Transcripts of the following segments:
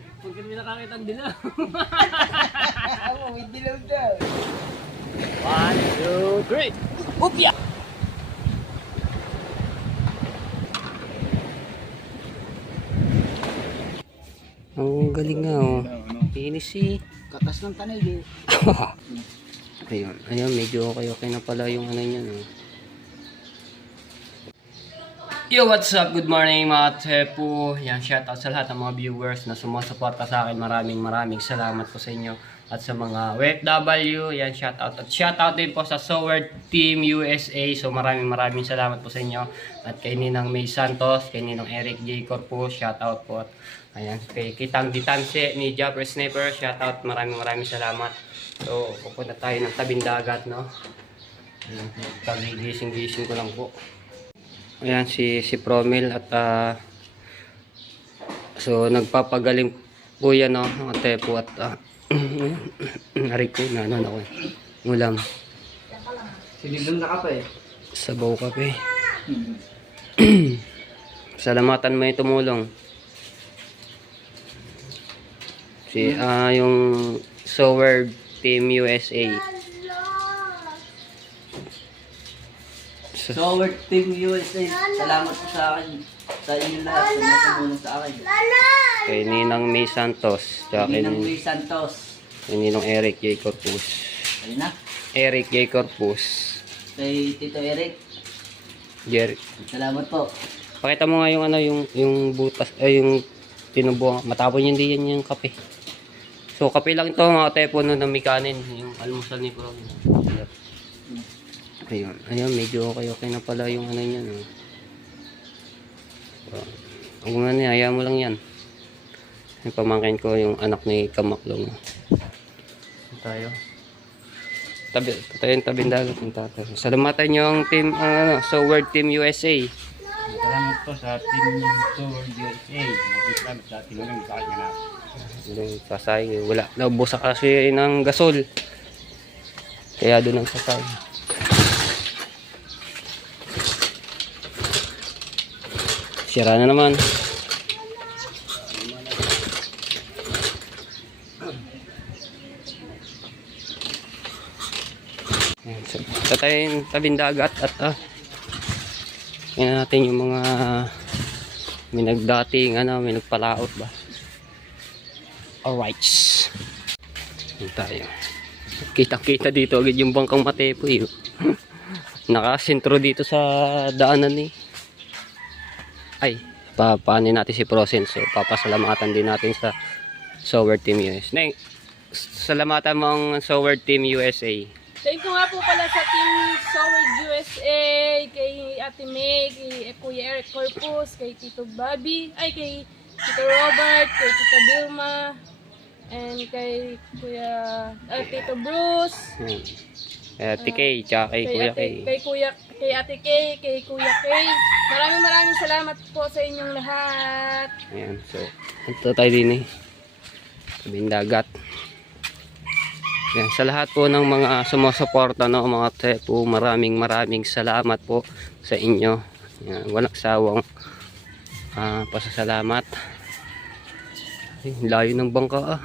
Pag kami nakakita ang dilaw. Ako, may dilaw daw. 1, 2, 3. Upya! Ang galing nga oh. Kinis eh. Katas ng tanig eh. Ayun, ayun, medyo okay na pala yung ano niya no. Yo, what's up? Good morning mga tepo. Yan, shoutout sa lahat ng mga viewers na sumusuporta sa akin. Maraming salamat po sa inyo. At sa mga OFW, yan, shoutout. At shoutout din po sa Soward Team USA. So maraming salamat po sa inyo. At kay Ninang May Santos, kay Ninang Eric J. Corpus, shoutout po. At ayan, kay Kitang Ditanse ni Japper Sniper, shoutout. Maraming salamat. So pupunta tayo ng tabing dagat, no? Ayan, kagigising-gising ko lang po. Ayan si Promil at so nagpapagaling po yan no, mga tepo at aray ko na ano ako ulam. Sinigang na kape. Sabaw kape. Salamatan mo yung tumulong. Si yung Soward Team USA. Soward Team USA. Salamat po sa akin. Sa inyo lahat. Sa mga tumulong sa akin. Kay Ninang May Santos. Kay Ninang May Santos. Kay Ninong Eric J. Corpus. Ayun na. Eric J. Corpus. Kay Tito Eric. Jerry. Salamat po. Pakita mo nga yung ano yung butas yung tinubuan. Matapon yun din yan yung kape. So kape lang ito mga tepo no, na may kanin. Yung almusal ni Pro. Ayun, ayun, medyo okay na pala yung ano niya, no. So, ang ano, hayaan mo lang yan. Yung pamangkin ko, yung anak ni Kamaklong. Tayo. Tabing dagat ng tatay. Salamatan nyo ang team, Soward Team USA. Salamat po sa Team Soward USA. Salamat sa ating ulang sa akin na. Yung sasay, wala. Naubos kasi ng gasol. Kaya doon ang sasay. Sira na naman. Ayan, so, tabing dagat at yan natin yung mga may nagdating may nagpalaot ba. Alright. Yan tayo. Kita dito agad yung bangkang Matepo eh. Nakasentro dito sa daanan eh. Ay, papaanin natin si Prosen. So, papasalamatan din natin sa Soward Team USA. Neng, salamatan mo ang Soward Team USA. Thank you nga po pala sa Team Soward USA, kay Ate May, kay Kuya Eric Corpus, kay Tito Bobby, ay kay Tito Robert, kay Tito Vilma, and kay Kuya, Tito Bruce. Ate Kay, tsaka kay Kuya Kay. Kay Ate Kay, kay Kuya Kay. Maraming salamat po sa inyong lahat. Ayan, so, ito tayo din eh. Tabing dagat. Ayan, sa lahat po ng mga sumusuporta, no, mga tepo, maraming salamat po sa inyo. Ayan, walang sawang pasasalamat. Ay, layo ng bangka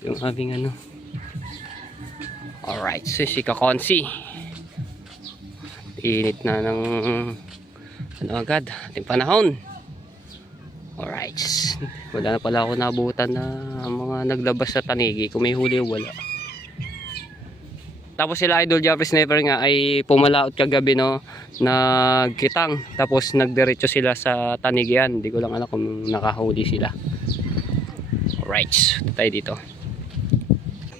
yung aming ano. Alright, so si Kakonsi. Init na ng ano agad, ating panahon. Alright. Wala na pala ako nabutan na mga naglabas sa tanigi. Kung may huli, wala. Tapos sila Idol Japper Sniper nga ay pumalaot kagabi no, nagkitang. Tapos nagdiretso sila sa tanigian. Hindi ko lang alam kung nakahuli sila. Alright, tayo dito.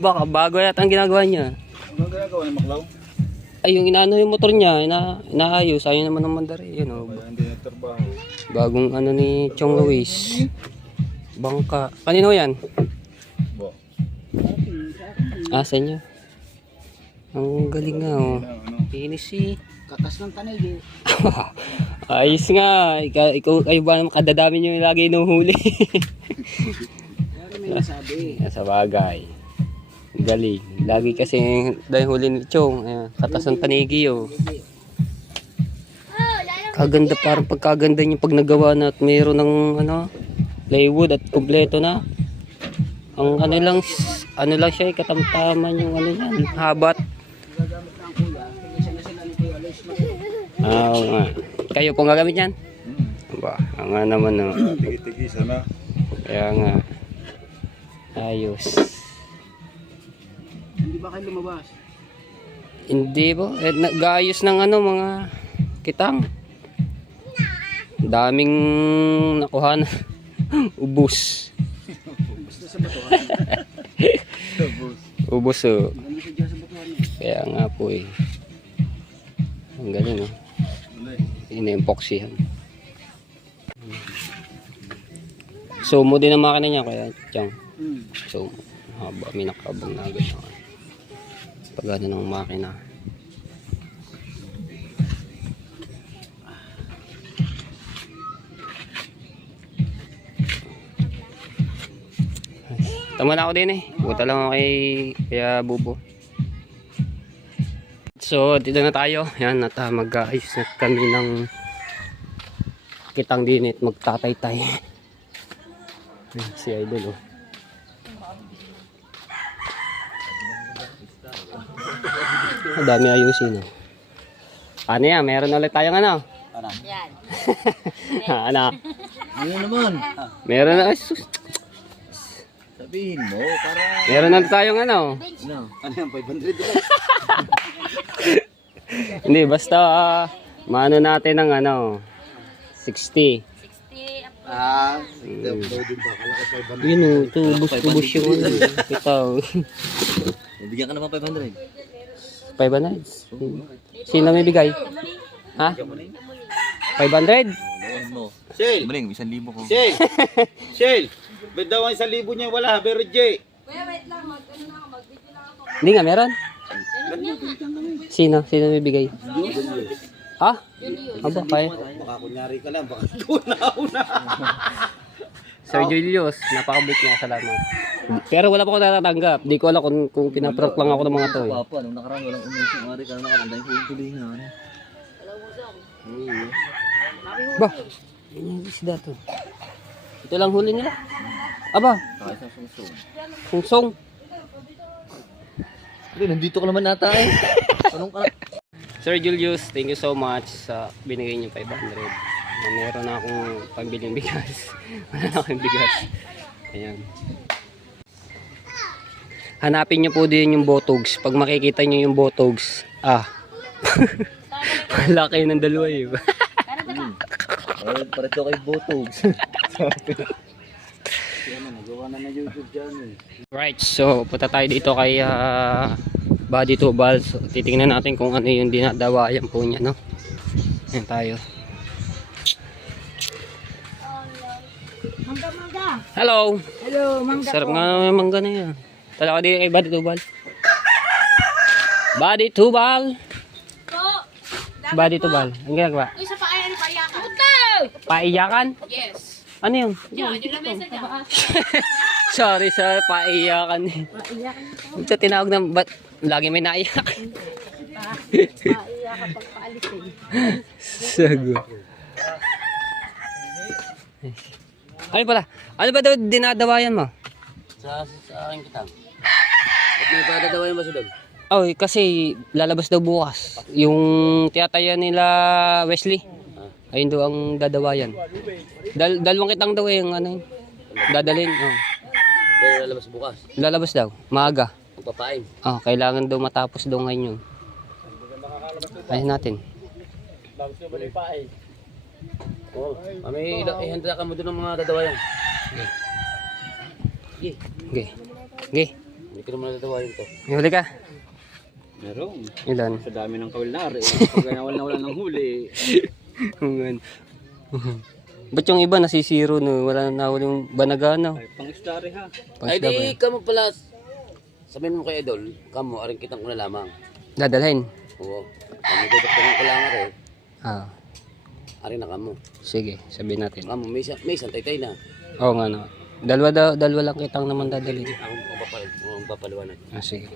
Baka bago yata ang ginagawa niya. Ano ginagawa ni Maklaw? Ay, yung inaano yung motor niya, inaayos. Ayaw naman ng mandari. Yun, oh. Kaya hindi nagtrabaho. Bagong ano ni Chong Luis. Bangka. Kanino yan? Bo. Asa niya? Ang galing nga, oh. Ano? Kinis eh. Katas ng tanig eh. Ayos nga. Ikaw, kayo ba naman kadadami nyo yung lagi inuhuli? Pero may nasabi. Sa bagay. Galing. Lagi kasi dahil huli ni Chong. Ayan, katas ng panigi, oh. Kaganda, parang pagkaganda niya pag nagawa na at mayroon ng ano, plywood at kumpleto na. Ang ano lang siya, katamtaman yung ano yan, habat. Oo nga. Kayo pong gagamit yan? Ba, ang nga naman no. Tigi-tigi sana. Kaya nga. Ayos. Hindi ba kayo lumabas? Hindi po. Nag-ayos ng ano, mga kitang. Daming nakuha na. Ubus. Ubus oh. Kaya nga po eh. Ang galing oh. Ina-epoxy yan. Sumo din ang makina niya kaya tiyang. So, haba, may nakabang na agad. Pagana ng makina. Tama na ako din eh. Buta lang ako kay Kuya Bubo. So, dito na tayo. Yan, at mag-ayos na kami ng kitang dinit. Magtatay-tay. Si Idol oh. Ang dami ayusin oh. Ano yan? Meron ulit tayong ano? Ano? Yan. Ano? Ano naman? Meron na. Ay, sus. Sabihin mo, para... Meron na tayong ano? Ano? Ano yan, 500 ba? Hindi, basta maano natin ng ano 60. 60 up. Ah, uploaded ba? Kala ko 500. Yun o, ito, ubus yung ano. Kita o. Bigyan ka naman 500. 500. Sino may bigay? Ha? 500? Mo. Shell! Maling, 1,000 ko. Shell! Shell! Bet daw ang 1,000 niya wala, pero J. Hindi nga, meron. Sino? Sino may bigay? Ha? Aba, kaya. Baka kunyari ka lang, baka doon na una. Sir Julius, napakabait niya, salamat. Pero wala pa ako natatanggap. Di ko alam kung pinaprank lang ako ng mga to eh. Papa, nung nakaraan walang umusok. Mari ka na nakaraan dahil huling tulingan. Ba, yun yung isda to. Ito lang huli nila. Aba, Kaya sa susong. sungsong. Hindi, nandito ka naman nata eh. Anong ka? Sir Julius, thank you so much sa binigay niyo 500. Meron na akong pambiling bigas. Wala na akong bigas. Ayan. Hanapin niyo po din yung botogs. Pag makikita niyo yung botogs, wala kayo ng dalawa eh. Pareto kay Botogs. Right, so punta tayo dito kay Body Tubal. So, titingnan natin kung ano yung dinadawayan po niya, no? Ayan tayo. Hello! Hello, mangga. Sarap nga naman yung mangga na yan. Tala ka din kay Body Tubal. Body Tubal! Body Tubal. Ang ginagawa? Uy, sa paayan, paiyakan. Utaw! Paiyakan? Yes. Ano yun? Diyan, yung lamesa dyan. Sorry sa paiyakan. Paiyakan. Sa tinawag na, ba't lagi may naiyak? Paiyakan pag paalis eh. Sago. Ano pala? Ano ba daw dinadawayan mo? Sa akin kitang. Ba't may padadawayan ba sa doon? Oh, kasi lalabas daw bukas. Yung tiyataya nila Wesley. Ayun daw ang dadawayan. Dalawang kitang daw eh, yung ano yun. Dadalhin. Oh. Pero lalabas bukas. Lalabas daw, maaga. Magpapain. Oh, kailangan daw matapos daw ngayon yun. Ayun natin. Oo. May ihanda ka mo doon ng mga dadawayan. Okay. Okay. Hindi ko naman dadawayan to. May huli ka? Meron. Ilan? Sa dami ng kawilnari. Pag nawala ng huli. Ba't yung iba nasisiro no? Wala na yung banagana. Ay, pang-istari ha. Ay di kamo pala. Sabihin mo kay Idol, kamo aring kitang ko na lamang. Dadalhin. Oo. Kamo duduktungan ko lang rin. Ah, Ari na kamo. sige, sabihin natin. Kamo may isang taytay na. Oo nga no. Dalawa lang kitang naman dadalhin. Ang papaliwanag. Ah, sige.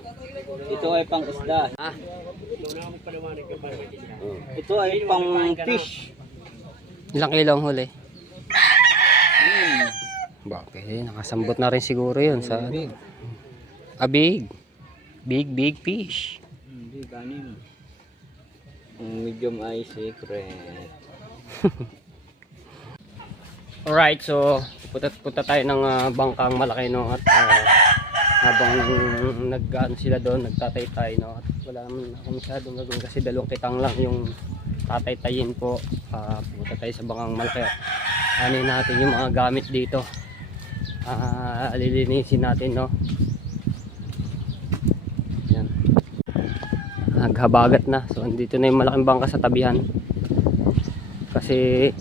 Ito ay pang-isda. Ha? Oo. Ito ay pang-fish. Ilang kilo ang huli? Bakit? Nakasambot na rin siguro yun sa ano. Big. Big fish. Hindi, kanin. Medium ay secret. Alright, so punta tayo ng bangkang malaki, no, at habang nag-ano sila doon, nagtatay-tay, no, at wala naman ako masyadong gagawin kasi 2 kitang lang yung tatay-tayin po. Punta tayo sa bangkang malaki at ano natin yung mga gamit dito, lilinisin natin, no. Yan, naghabagat na, so andito na yung malaking bangka sa tabihan kasi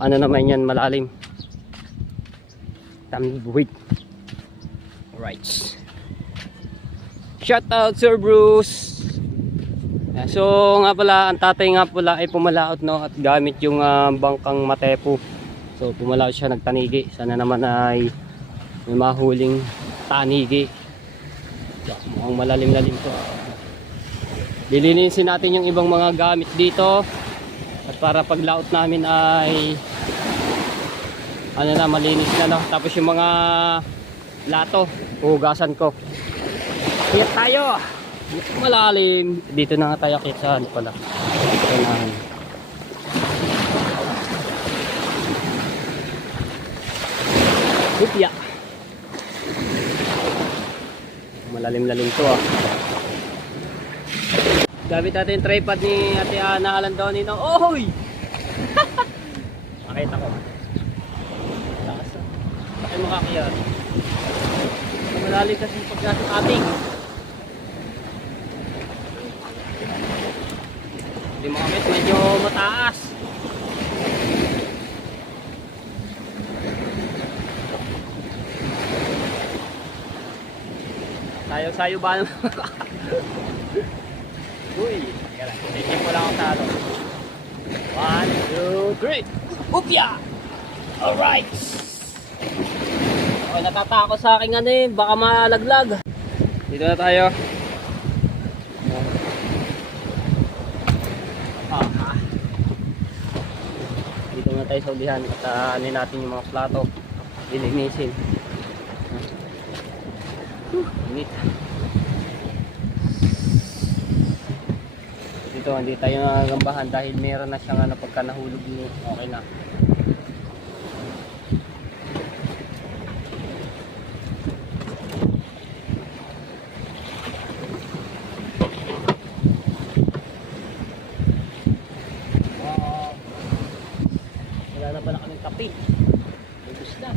ano naman yan, malalim. Tamig buwig. Alright. Shout out Sir Bruce. So nga pala, ang tatay nga pala ay pumalaot, no, at gamit yung bangkang matepo. So pumalaot siya, nagtanigi. Sana naman ay may mahuling tanigi. So, mukhang malalim-lalim to. Lilinisin natin yung ibang mga gamit dito. At para paglaot namin ay ano na, malinis na, no? Tapos yung mga lato, hugasan ko. Kaya tayo malalim. Dito na nga tayo sa ano pala. Unahan. Upya. Malalim-lalim to, ah. Gamit natin yung tripod ni Ate Ana Alandoni, no? Ohoy! Nakita ko. Lakas, ah. Bakit makakiyat? Malalim kasi pagkasong ating. Hindi mo kami, medyo mataas. Sayo-sayo ba naman? Uy, check ko lang ako sa ano. 1, 2, 3. Upya! Alright! Okay, natatakot sa akin ano eh, baka malaglag. Dito na tayo. Dito na tayo sa ulihan at ano natin yung mga plato. Ilinisin. Init. Dito hindi tayo nagagambahan dahil meron na siyang ano, pagka nahulog nyo, okay na. Wala na pala kaming kape. Ubus na.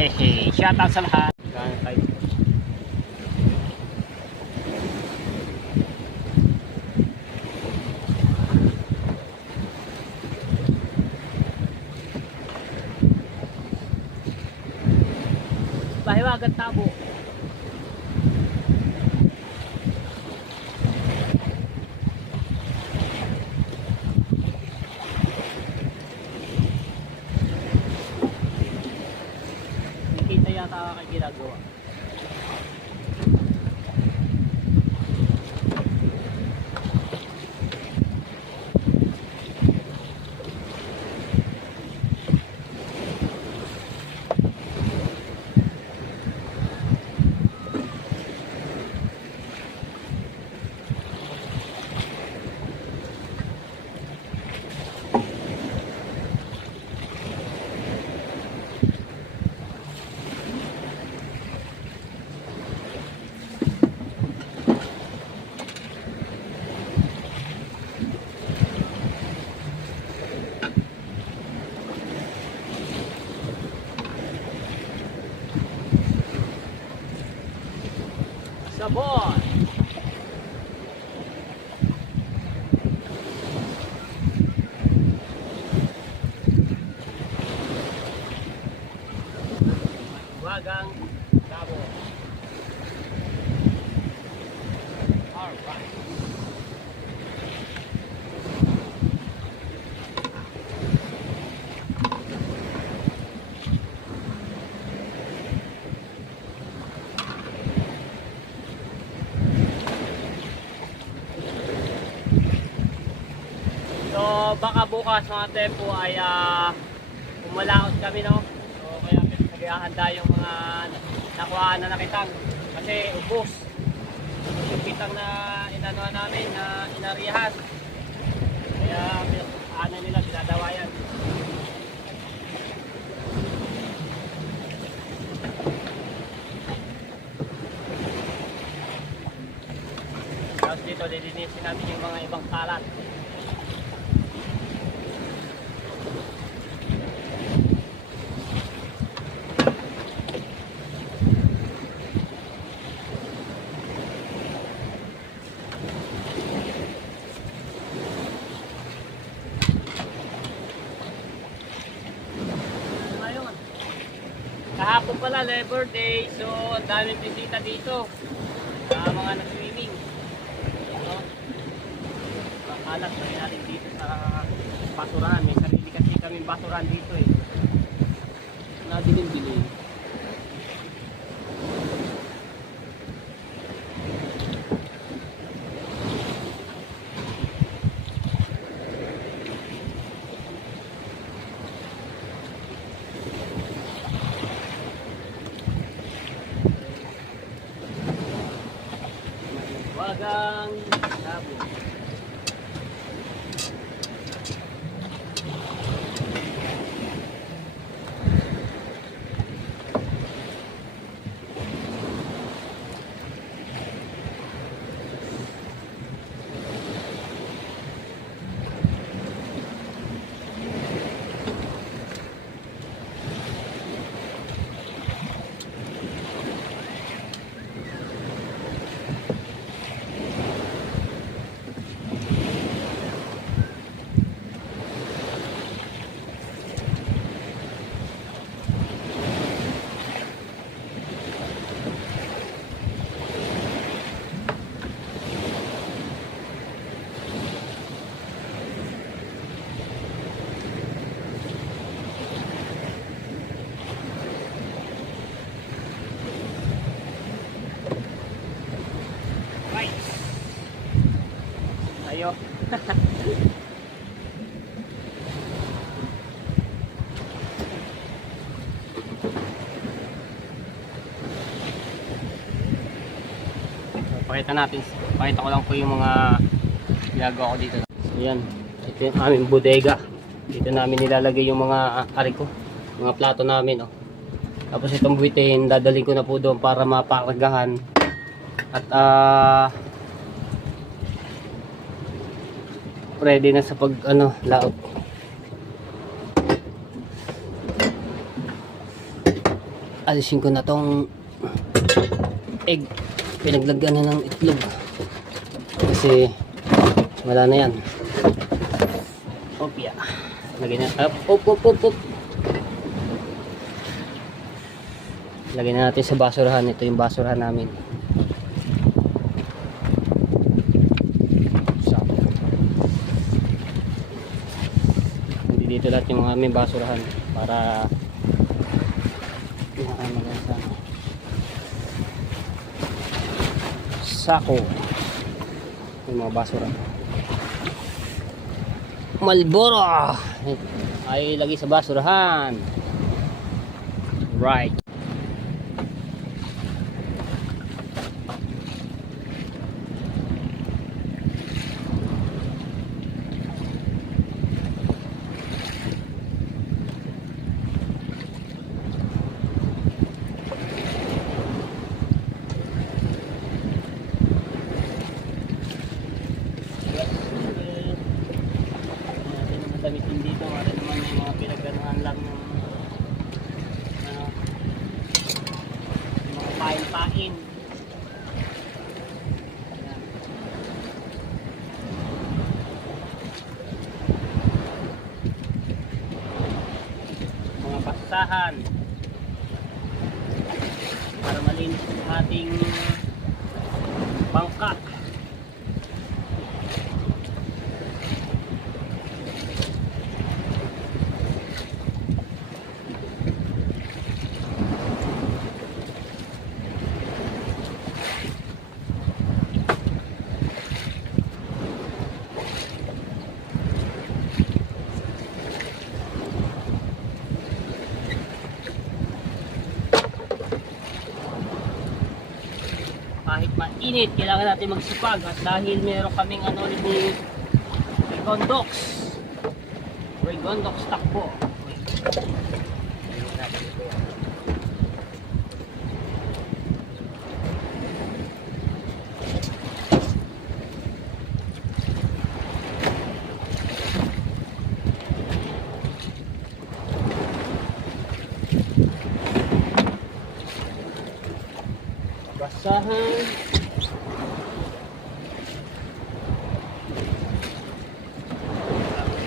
Hehe, shout out sa lahat. Ganyan tayo. Pahiwagan tabo. Kita yata ka ginagawa. Sabon. Wagang tabo. Alright. baka bukas mga tempo ay umalaot kami, no? So kaya naghahanda yung mga nakuhaan na nakitang kasi ubos yung kitang na inanuhan namin na inariyahan, kaya ano nila dinadawayan. Tapos dito lilinisin natin yung mga ibang kalat. Ngayon, kahapon pala Labor Day, so ang daming bisita dito. Mga nag-swimming. So, makalat na natin dito sa basurahan. May sarili kasi kami basurahan dito eh. Nadilim-dilim. Wagang labo. Right. Ayo. Pakita ko lang po yung mga ginagawa ko dito. Ayan, ito yung aming bodega. Dito namin nilalagay yung mga ariko, mga plato namin, oh. Tapos itong buwitin, dadalhin ko na po doon para mapakargahan. At ready na sa pag laot. Alisin ko na tong egg, pinaglagyan na ng itlog kasi wala na yan. Opya, lagyan na up. Lagyan na natin sa basurahan. Ito yung basurahan namin. Dito lahat yung aming basurahan para sa sako yung mga basura. Malboro ay lagi sa basurahan. Right. Damitin dito, wala naman yung mga pinagganuhan lang ng mga pain-pain. Mga basahan para malinis yung ating bangka. kahit mainit, kailangan natin magsipag. At dahil meron kaming ano ni Regondox. Regondox takbo. Basahan.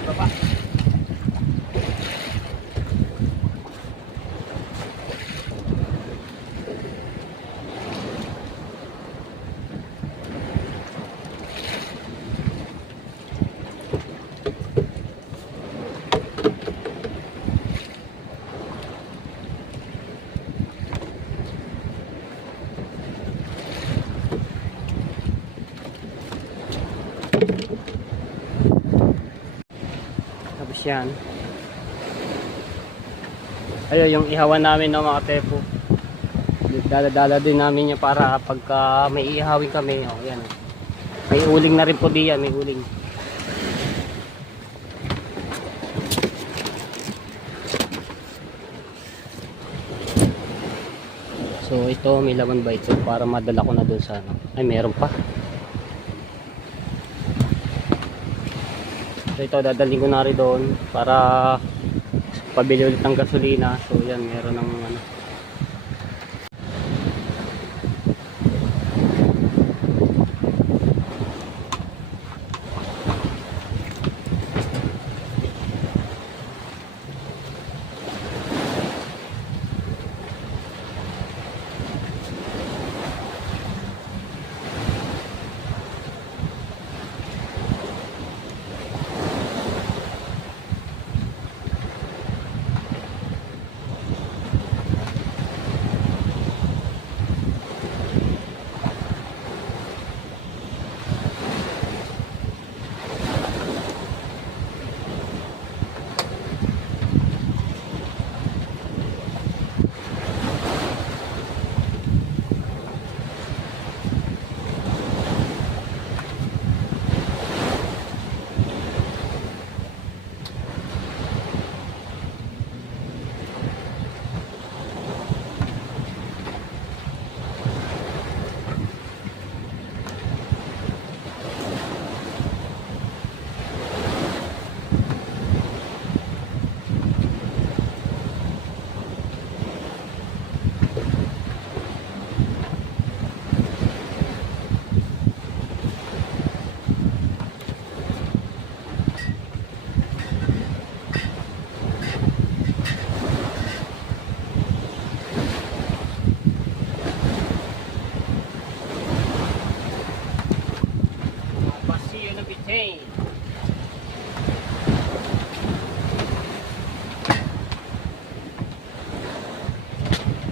Baba. Tapos yan. Ayun yung ihawan namin ng mga tepo. Dala-dala din namin yan para pagka may ihawin kami. Oh, yan. May uling na rin po diyan, may uling. So ito may laman ba ito para madala ko na doon sa ano. Ay meron pa. So ito dadalhin ko na rin doon para pabili ulit ng gasolina. So yan meron ng ano.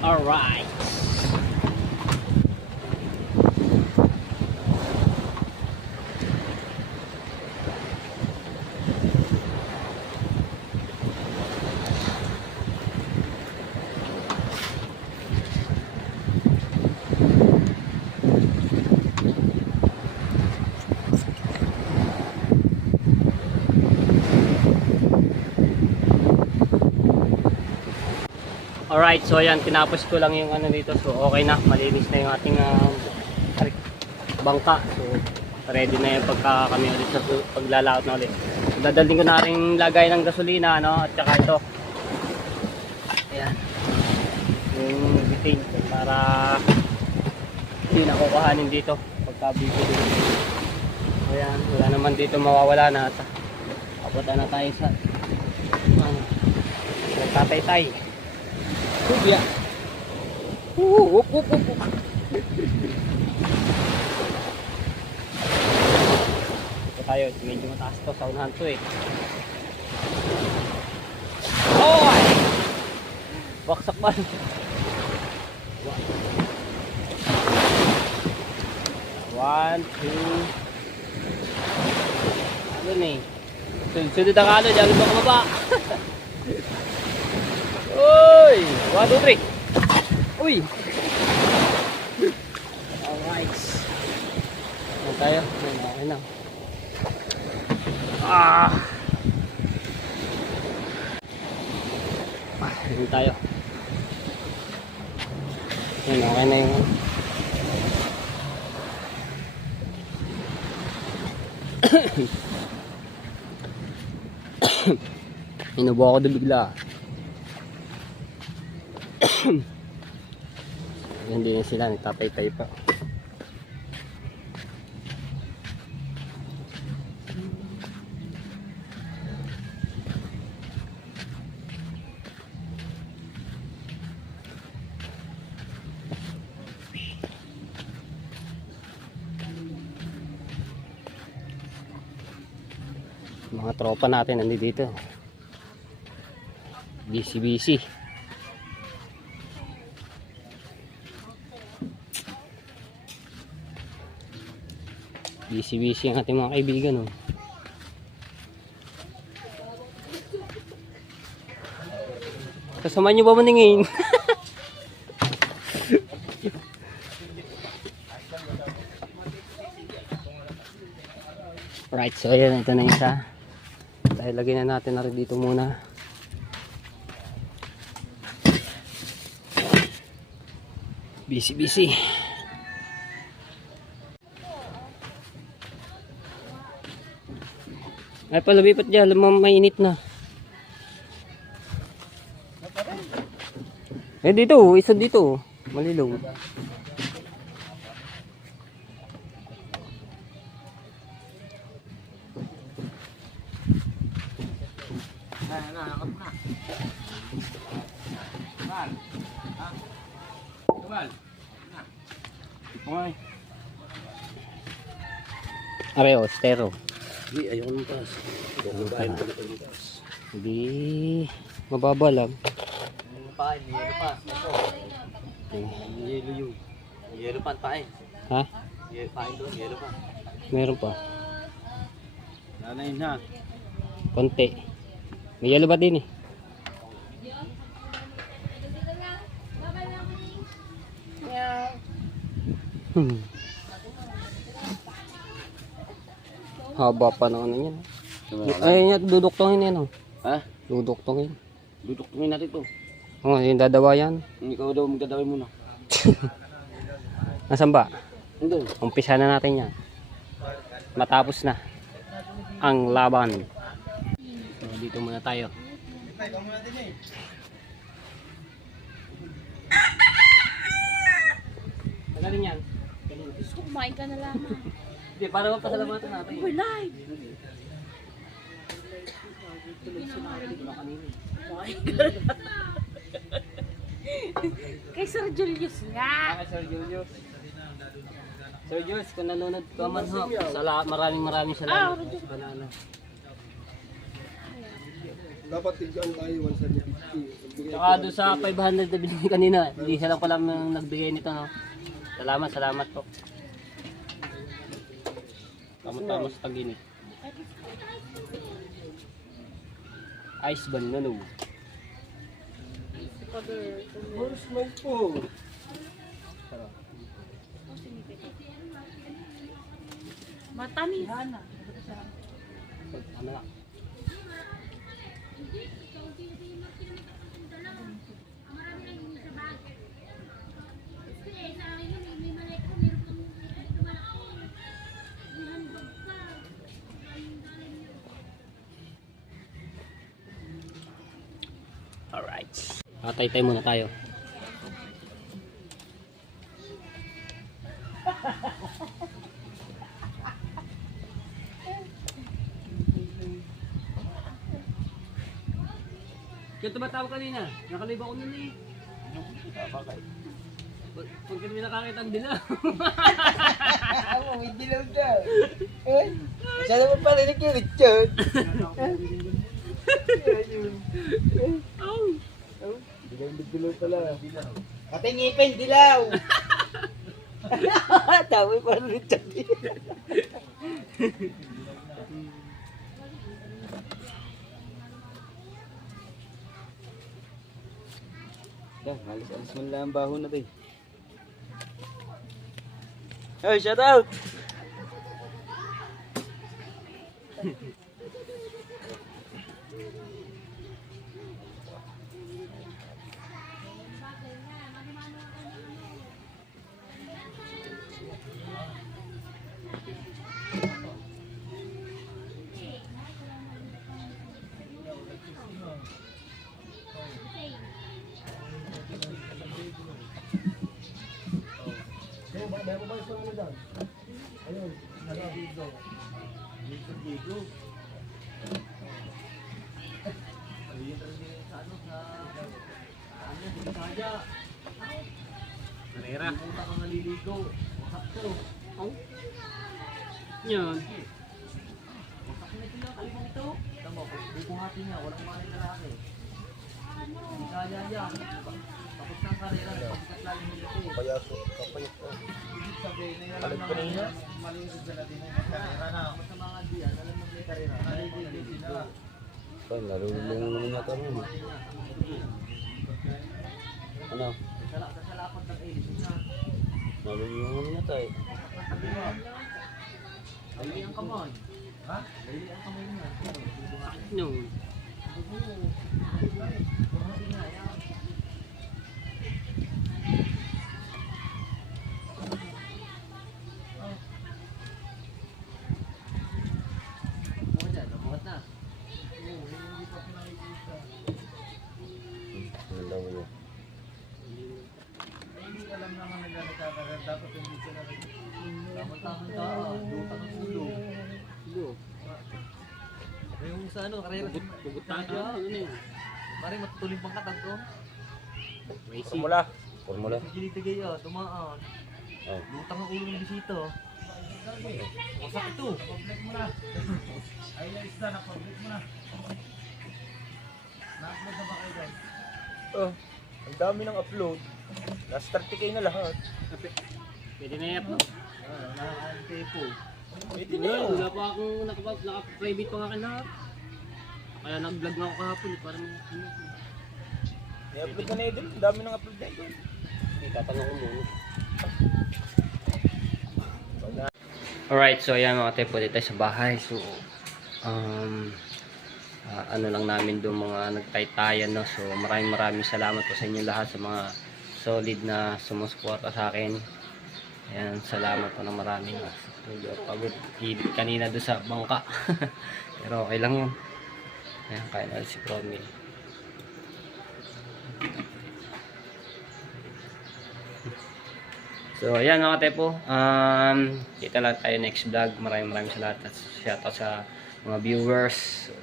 Alright. Alright, so ayan, tinapos ko lang yung ano dito. So okay na, malinis na yung ating bangka. So ready na yung pagka kami ulit sa paglalaot na ulit. So, dadalhin ko na rin lagay ng gasolina, no? At saka ito. Ayan. Yung biting para hindi na kukuhanin dito pagka bibili. So ayan, wala naman dito mawawala na. Papunta na tayo sa ano, Tataytay. Kubya. Up. Ito tayo, medyo mataas to, sa unahan to eh. Oh! Baksak man. One, two. Ano na eh. Sunod ang ano, dyan ba kumaba? Uy! 1, 2, 3. Uy! Alright. tayo. Ayun, okay na. Ah! Ayun tayo. Ayun, okay na yung inubo ako doon bigla. Hindi na sila, nagtapay-tay pa. Mga tropa natin nandito. Busy. Busy ang ating mga kaibigan, oh. Kasama nyo ba maningin? Right, so ayan, ito na isa. Dahil lagyan na natin na rin dito muna. Busy. Ay pala, lumipat dyan, mainit na. Eh dito, isa dito. Malilong. Areo, stero. Hindi, ayoko ng taas. Hindi, mababa lang. Ano pa, may yelo pa. May yelo yun. May yelo pa, pain. Ha? Pain doon, yelo pa. Meron pa. Nanayin na. Konti. May yellow ba din eh? Haba pa na ano yan. Ay, duduktongin yan, oh. Ha? Duduktongin. Duduktungin natin to. Oh, yung dadawa yan. Ikaw daw magdadawin muna. Nasaan ba? Hindi. Umpisa na natin yan. Matapos na ang laban. So, dito muna tayo. Tagalin yan. Gusto ko kumain ka na lamang. Hindi, para mapasalamatan natin. We're live! Kay Sir Julius nga. Sir Julius. Sir Julius, kung nanonood ka man ho, maraming salamat. Banana. Dapat tigyan tayo 150. Saka doon sa 500 na binigay kanina, hindi siya lang pala nagbigay nito, no? Salamat po. Tama-tama sa taginit. Ice ban na, no? Where's my phone? Matamis. Ano na? Alright. Tatay muna tayo. Kaya tumatawag kanina. Nakaliba ko nun eh. Pag kami nakakita ang dilaw. Ako, may dilaw daw. Masyado mo parinig yung Richard. Dilaw pala. Pati ngipin, dilaw. Tawi pa rin Richard. Alis man lang ang baho na to eh. Hey, shout out! Karera. Pumunta ka maliligo. Sakto. Yan. Wasak na sila. Kalimang ito. Tama, pag bubuhati niya, walang mga lalaki. Hindi kaya yan. Tapos ng karera, pagkat lalo nila ito eh. Payaso, kapayat ko. Ibig sabihin na yan Alam ko na yun. malinis sa natin yung karera na. Tapos sa mga diyan, alam mo may karera. Naliligo sila. Nalululong naman yata rin. Ano? Kasalapat ng edit na. Nalululong naman yata eh. Dali ang kamay. Ha? Dali ang kamay niya. No. Buhati nga yan. Buhat dyan, buhat na. Oo, hindi pa pinakikita. Ang daw niya. Hindi alam naman nila nagkakaroon. Dapat hindi sila tamang-tamang ka. Lupa ng ulo. Yung sa ano, karera. Pugot tayo. Ano yun? Pare, matutuling pang katag ko. Crazy. Formula. Formula. Gilitigay ah, dumaan. Oh. Lutang ang ulo ng bisito. Wasak ito. Public mo na. Highlights na, na-public mo na. Na-upload na ba kayo guys? Oh, ang dami ng upload. Nasa 30k na lahat. Pwede na i-up, no? Naka-antepo. Pwede na Yun, yun. wala pa akong naka-private pa nga akin lahat. Kaya nag-vlog na ako kahapon. Parang I-upload na na yun. Ang dami ng upload na yun. itatanong ko muna. Alright, so ayan mga tepo, dito tayo sa bahay. So, ano lang namin doon mga nagtaytayan, no? So, maraming salamat po sa inyo lahat sa mga solid na sumusuporta sa akin. Ayan, salamat po na maraming. Medyo pagod edit kanina doon sa bangka. Pero okay lang yun. Ayan, kaya na si Promil. So, ayan mga tepo. Kita lang tayo next vlog. Maraming salamat at shoutout sa mga viewers. So,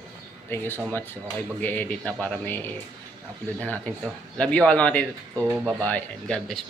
thank you so much. So, okay, mag-edit na para may upload na natin to. Love you all mga tepo. Bye-bye and God bless.